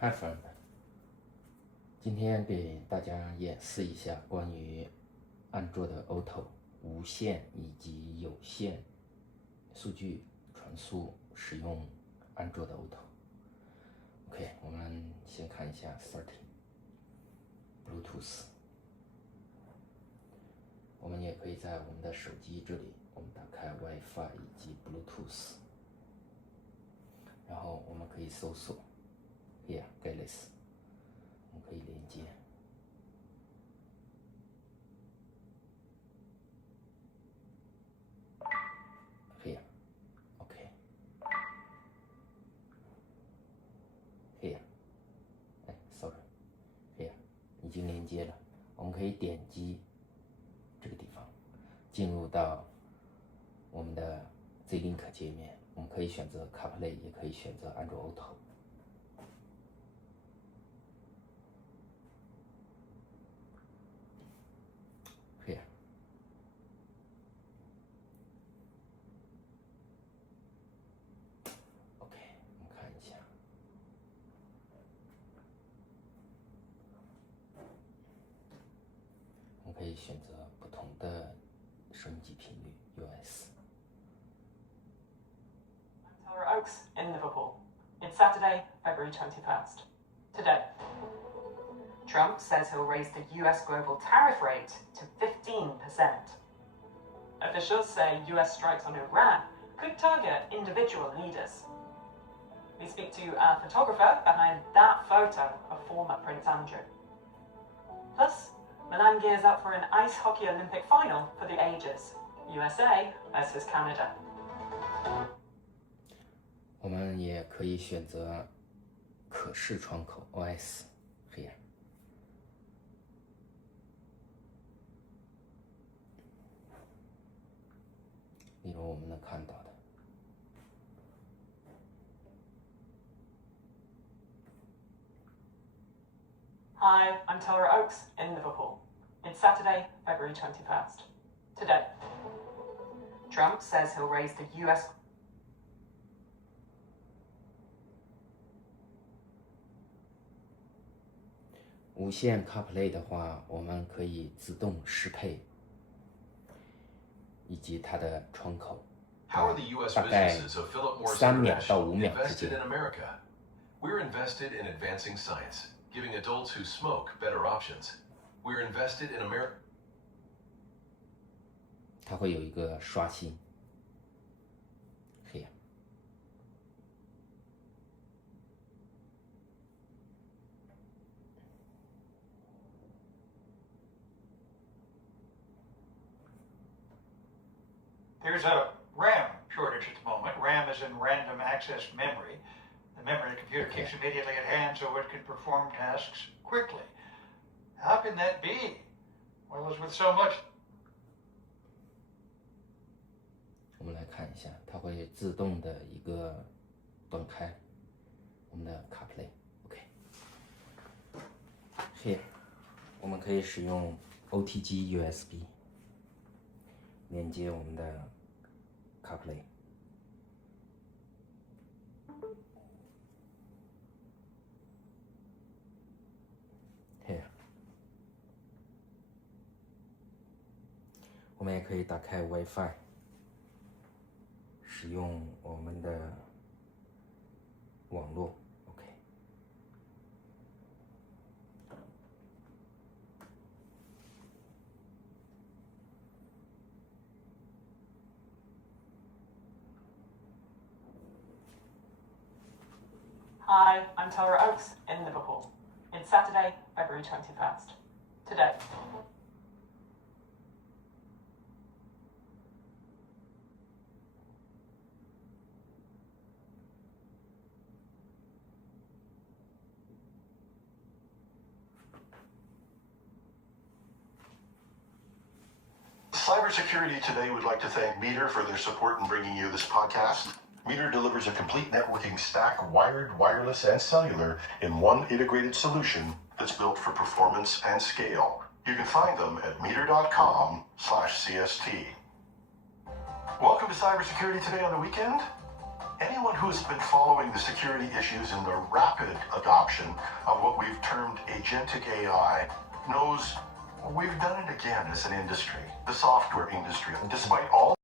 Hi friend，今天给大家演示一下关于ANDRROID Auto 无线以及有线数据传输使用ANDRROID Auto。OK， 我们先看一下 Setting Bluetooth。我们也可以在我们的手机这里，我们打开 Wi-Fi 以及 Bluetooth， 然后我们可以搜索 Here Wireless。我们可以连接。Here, OK. Here, sorry. Here, 已经连接了。我们可以点击这个地方，进入到我们的 Z-Link 界面。我们可以选择 CarPlay， 也可以选择 ANDRROID Auto。Here， OK， 我们看一下。我们可以选择不同的收音机频率 US。Oaks in Liverpool. It's Saturday, February 21st. Today, Trump says he'll raise the US global tariff rate to 15%. Officials say US strikes on Iran could target individual leaders. We speak to a photographer behind that photo of former Prince Andrew. Plus, Milan gears up for an ice hockey Olympic final for the ages. USA versus Canada. 我们也可以选择可视窗口 OS Here。例如我们能看到的。Hi, I'm Tara Oaks in Liverpool. It's Saturday, February 21st. Today, Trump says he'll raise the US无线 CarPlay 的话，我们可以自动适配，以及它的窗口，大概3秒到5秒之间。We're invested in advancing science, giving adults who smoke better options. We're invested in America. 它会有一个刷新。Here。There's a RAM shortage at the moment. RAM is in random access memory. The memory of the computer keeps immediately at hand so it can perform tasks quickly. How can that be? Well, as with so much. 我们来看一下，它会自动的一个断开我们的 CarPlay。OK。Here， 我们可以使用 OTG USB 连接我们的 CarPlay。Here， 我们也可以打开 Wi-Fi， 使用我们的网络。OK。Hi, I'm Tara Oaks in Liverpool. It's Saturday, February 21st. Today, Cybersecurity Today would like to thank Meter for their support in bringing you this podcast. Meter delivers a complete networking stack, wired, wireless, and cellular, in one integrated solution that's built for performance and scale. You can find them at meter.com/CST. Welcome to Cybersecurity Today on the weekend. Anyone who has been following the security issues and the rapid adoption adoption of what we've termed agentic AI knows we've done it again as an industry, the software industry. Despite all